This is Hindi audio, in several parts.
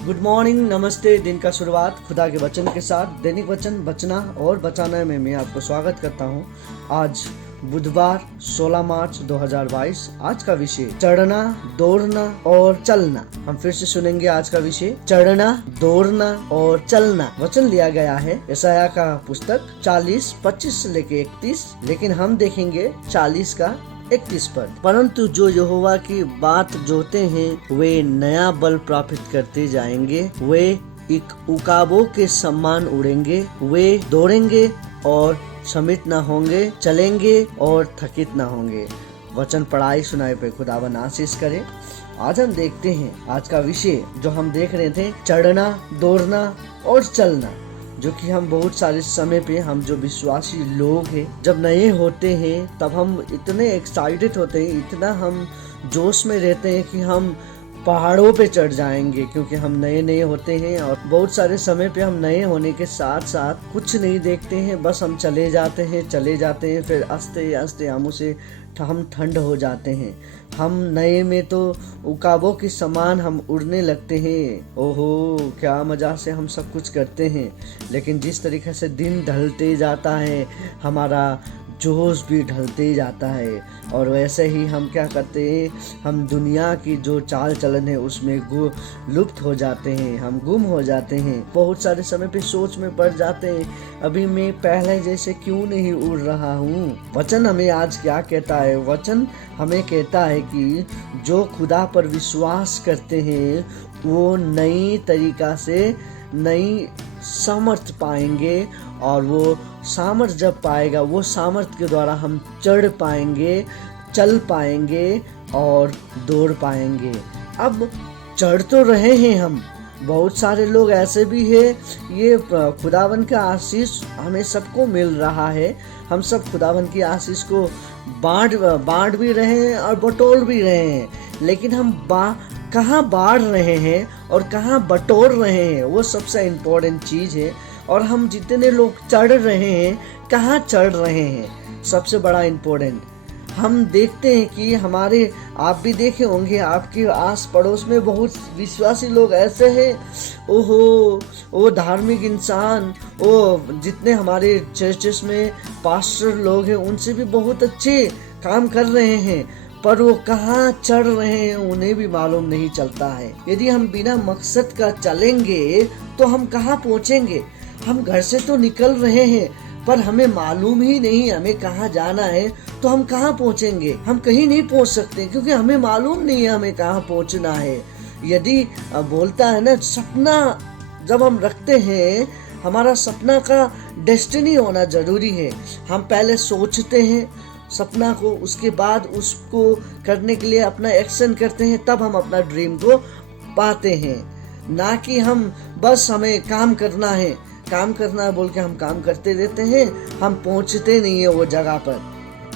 गुड मॉर्निंग, नमस्ते। दिन का शुरुआत खुदा के वचन के साथ दैनिक वचन बचना और बचाना में मैं आपको स्वागत करता हूं। आज बुधवार 16 मार्च 2022। आज का विषय चढ़ना, दौड़ना और चलना। हम फिर से सुनेंगे आज का विषय चढ़ना, दौड़ना और चलना। वचन लिया गया है यशायाह का पुस्तक 40:25 से लेके 31, लेकिन हम देखेंगे 40 का 31 पद। परंतु जो यहोवा की बात जोते हैं वे नया बल प्राप्त करते जाएंगे, वे एक उकाबों के समान उड़ेंगे, वे दौड़ेंगे और श्रमित न होंगे, चलेंगे और थकित न होंगे। वचन पढ़ाई सुनाई पे खुदावन आशीष करे। आज हम देखते हैं आज का विषय जो हम देख रहे थे, चढ़ना, दौड़ना और चलना, जो कि हम बहुत सारे समय पे हम जो विश्वासी लोग हैं, जब नए होते हैं तब हम इतने एक्साइटेड होते हैं, इतना हम जोश में रहते हैं कि हम पहाड़ों पे चढ़ जाएंगे, क्योंकि हम नए नए होते हैं। और बहुत सारे समय पे हम नए होने के साथ साथ कुछ नहीं देखते हैं, बस हम चले जाते हैं, फिर आस्ते आस्ते हम ठंड हो जाते हैं। हम नए में तो उकाबों के समान हम उड़ने लगते हैं। ओहो, क्या मजा से हम सब कुछ करते हैं। लेकिन जिस तरीके से दिन ढलते जाता है, हमारा जोश भी ढलते जाता है, और वैसे ही हम क्या करते हैं, हम दुनिया की जो चाल चलन है उसमें लुप्त हो जाते हैं, हम गुम हो जाते हैं। बहुत सारे समय पे सोच में पड़ जाते हैं, अभी मैं पहले जैसे क्यों नहीं उड़ रहा हूँ। वचन हमें आज क्या कहता है? वचन हमें कहता है कि जो खुदा पर विश्वास करते हैं वो नई तरीका से नई सामर्थ पाएंगे, और वो सामर्थ जब पाएगा, वो सामर्थ के द्वारा हम चढ़ पाएंगे, चल पाएंगे और दौड़ पाएंगे। अब चढ़ तो रहे हैं हम, बहुत सारे लोग ऐसे भी है, ये खुदावन का आशीष हमें सबको मिल रहा है। हम सब खुदावन की आशीष को बांट भी रहे हैं और बटोर भी रहे हैं, लेकिन हम कहाँ बांट रहे हैं और कहाँ बटोर रहे हैं, वो सबसे इम्पोर्टेंट चीज़ है। और हम जितने लोग चढ़ रहे हैं, कहाँ चढ़ रहे हैं, सबसे बड़ा इम्पोर्टेंट। हम देखते हैं कि हमारे, आप भी देखे होंगे, आपके आस पड़ोस में बहुत विश्वासी लोग ऐसे हैं, ओहो, वो धार्मिक इंसान, वो जितने हमारे चर्चेस में पास्टर लोग हैं उनसे भी बहुत अच्छे काम कर रहे हैं, पर वो कहाँ चढ़ रहे हैं उन्हें भी मालूम नहीं चलता है। यदि हम बिना मकसद का चलेंगे तो हम कहाँ पहुँचेंगे? हम घर से तो निकल रहे हैं, पर हमें मालूम ही नहीं हमें कहाँ जाना है, तो हम कहाँ पहुँचेंगे? हम कहीं नहीं पहुँच सकते, क्योंकि हमें मालूम नहीं है हमें कहाँ पहुँचना है। यदि बोलता है ना, सपना जब हम रखते हैं, हमारा सपना का डेस्टिनी होना जरूरी है। हम पहले सोचते हैं सपना को, उसके बाद उसको करने के लिए अपना एक्शन करते हैं, तब हम अपना ड्रीम को पाते हैं। ना कि हम बस हमें काम करना है बोल के हम काम करते रहते हैं, हम पहुंचते नहीं है वो जगह पर,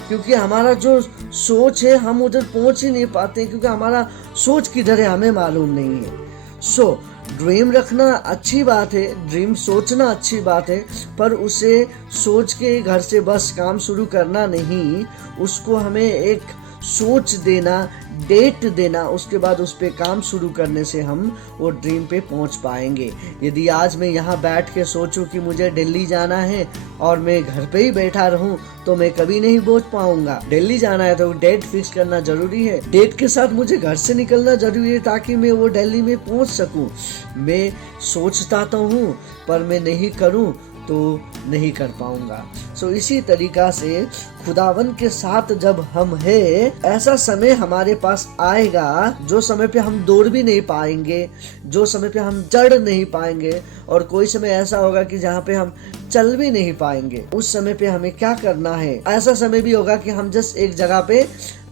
क्योंकि हमारा जो सोच है हम उधर पहुंच ही नहीं पाते, क्योंकि हमारा सोच किधर है हमें मालूम नहीं है। ड्रीम रखना अच्छी बात है, ड्रीम सोचना अच्छी बात है, पर उसे सोच के घर से बस काम शुरू करना नहीं, उसको हमें एक सोच देना, डेट देना, उसके बाद उस पे काम शुरू करने से हम वो ड्रीम पे पहुंच पाएंगे। यदि आज मैं यहाँ बैठ के सोचूं कि मुझे दिल्ली जाना है और मैं घर पे ही बैठा रहूं, तो मैं कभी नहीं पहुंच पाऊंगा। दिल्ली जाना है तो डेट फिक्स करना जरूरी है, डेट के साथ मुझे घर से निकलना जरूरी है, ताकि मैं वो दिल्ली में पहुंच सकूं। मैं सोचता तो हूँ, पर मैं नहीं करूँ तो नहीं कर पाऊंगा। इसी तरीका से खुदावन के साथ जब हम हैं, ऐसा समय हमारे पास आएगा जो समय पे हम दौड़ भी नहीं पाएंगे, जो समय पे हम चढ़ नहीं पाएंगे, और कोई समय ऐसा होगा कि जहाँ पे हम चल भी नहीं पाएंगे। उस समय पे हमें क्या करना है? ऐसा समय भी होगा कि हम जस्ट एक जगह पे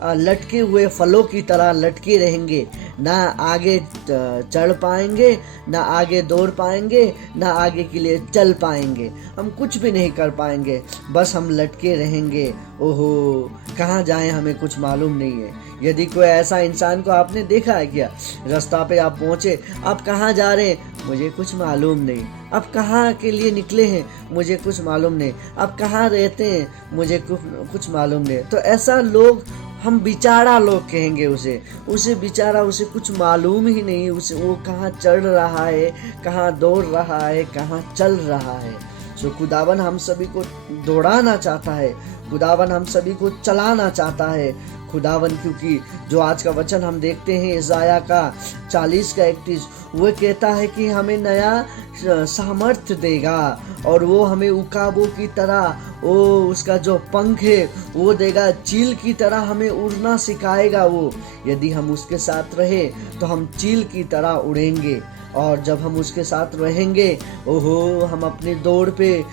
लटके हुए फलों की तरह लटके रहेंगे, ना आगे चढ़ पाएंगे, ना आगे दौड़ पाएंगे, ना आगे के लिए चल पाएंगे, हम कुछ भी नहीं कर पाएंगे, बस हम लटके रहेंगे। ओहो, कहाँ जाएं हमें कुछ मालूम नहीं है। यदि कोई ऐसा इंसान को आपने देखा है क्या? रास्ता पे आप पहुँचे, आप कहाँ जा रहे हैं? मुझे कुछ मालूम नहीं। आप कहाँ के लिए निकले हैं? मुझे कुछ मालूम नहीं। आप कहाँ रहते हैं? मुझे कुछ मालूम नहीं। तो ऐसा लोग हम बेचारा लोग कहेंगे उसे बेचारा, उसे कुछ मालूम ही नहीं, उसे वो कहाँ चढ़ रहा है, कहाँ दौड़ रहा है, कहाँ चल रहा है। सो खुदावन हम सभी को दौड़ाना चाहता है, खुदावन हम सभी को चलाना चाहता है। खुदावन, क्योंकि जो आज का वचन हम देखते हैं इसाया का 40:31, वो कहता है कि हमें नया सामर्थ्य देगा और वो हमें उकाबों की तरह, वो उसका जो पंख है वो देगा, चील की तरह हमें उड़ना सिखाएगा। वो यदि हम उसके साथ रहे तो हम चील की तरह उड़ेंगे, और जब हम उसके साथ रहेंगे, ओहो, हम अपनी दौड़ पे,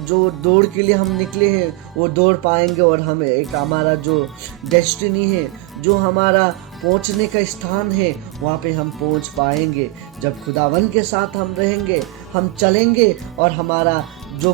जो दौड़ के लिए हम निकले हैं वो दौड़ पाएंगे, और हमें एक हमारा जो डेस्टिनी है, जो हमारा पहुंचने का स्थान है, वहाँ पे हम पहुंच पाएंगे। जब खुदावन के साथ हम रहेंगे, हम चलेंगे, और हमारा जो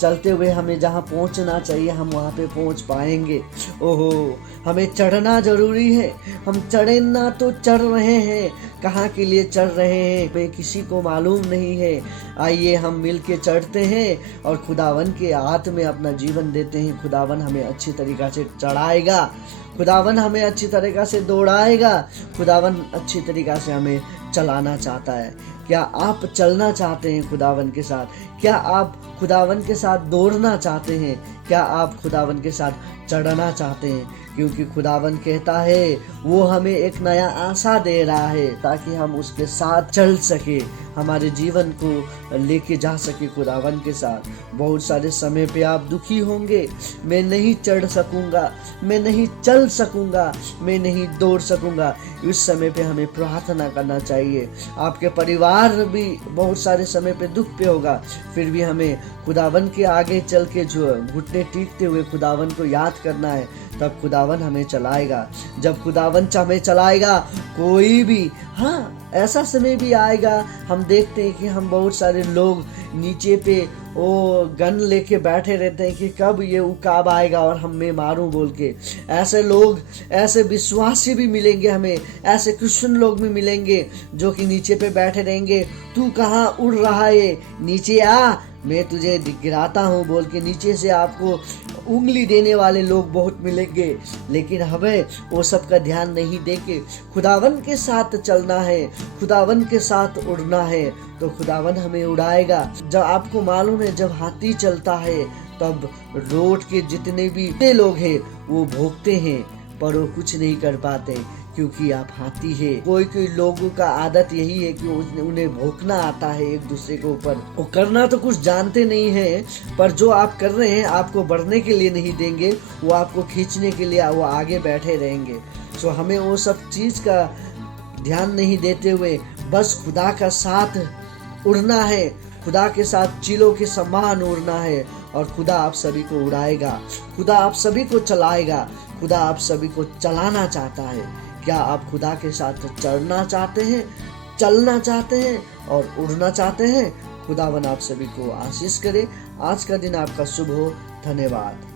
चलते हुए हमें जहाँ पहुँचना चाहिए हम वहाँ पे पहुँच पाएंगे। ओहो, हमें चढ़ना जरूरी है। हम चढ़ना तो चढ़ रहे हैं, कहाँ के लिए चढ़ रहे हैं वे किसी को मालूम नहीं है। आइए हम मिल के चढ़ते हैं और खुदावन के हाथ में अपना जीवन देते हैं। खुदावन हमें अच्छी तरीक़ा से चढ़ाएगा, खुदावन हमें अच्छी तरीक़ा से दौड़ाएगा, खुदावन अच्छी तरीक़ा से हमें चलाना चाहता है। क्या आप चलना चाहते हैं खुदावन के साथ? क्या आप खुदावन के साथ दौड़ना चाहते हैं? क्या आप खुदावन के साथ चढ़ना चाहते हैं? क्योंकि खुदावन कहता है वो हमें एक नया आशा दे रहा है ताकि हम उसके साथ चल सके, हमारे जीवन को लेके जा सके खुदावन के साथ। बहुत सारे समय पे आप दुखी होंगे, मैं नहीं चढ़ सकूंगा, मैं नहीं चल सकूंगा, मैं नहीं दौड़ सकूंगा। इस समय पे हमें प्रार्थना करना चाहिए। आपके परिवार भी बहुत सारे समय पे दुख पे होगा, फिर भी हमें खुदावन के आगे चल के जो घुटने टेकते हुए खुदावन को याद करना है, तब खुदावन हमें चलाएगा। जब खुदावन हमें चलाएगा, कोई भी, हाँ, ऐसा समय भी आएगा, हम देखते हैं कि हम बहुत सारे लोग नीचे पे वो गन लेके बैठे रहते हैं कि कब ये उकाब आएगा और हमें मारूं बोल के। ऐसे लोग, ऐसे विश्वासी भी मिलेंगे हमें, ऐसे क्रिश्चियन लोग भी मिलेंगे जो कि नीचे पे बैठे रहेंगे, तू कहाँ उड़ रहा है, नीचे आ, मैं तुझे गिराता हूँ बोल के नीचे से आपको उंगली देने वाले लोग बहुत मिलेंगे। लेकिन हमें वो सब का ध्यान नहीं देके खुदावन के साथ चलना है, खुदावन के साथ उड़ना है, तो खुदावन हमें उड़ाएगा। जब आपको मालूम है, जब हाथी चलता है तब रोड के जितने भी लोग हैं वो भोगते हैं, पर वो कुछ नहीं कर पाते क्योंकि आप हाथी है। कोई लोगों का आदत यही है कि उन्हें भौंकना आता है एक दूसरे के ऊपर, वो करना तो कुछ जानते नहीं है, पर जो आप कर रहे हैं आपको बढ़ने के लिए नहीं देंगे, वो आपको खींचने के लिए वो आगे बैठे रहेंगे। सो हमें वो सब चीज का ध्यान नहीं देते हुए बस खुदा का साथ उड़ना है, खुदा के साथ चीलों के समान उड़ना है, और खुदा आप सभी को उड़ाएगा, खुदा आप सभी को चलाएगा, खुदा आप सभी को चलाना चाहता है। क्या आप खुदा के साथ चढ़ना चाहते हैं, चलना चाहते हैं और उड़ना चाहते हैं? खुदावन आप सभी को आशीष करे। आज का दिन आपका शुभ हो। धन्यवाद।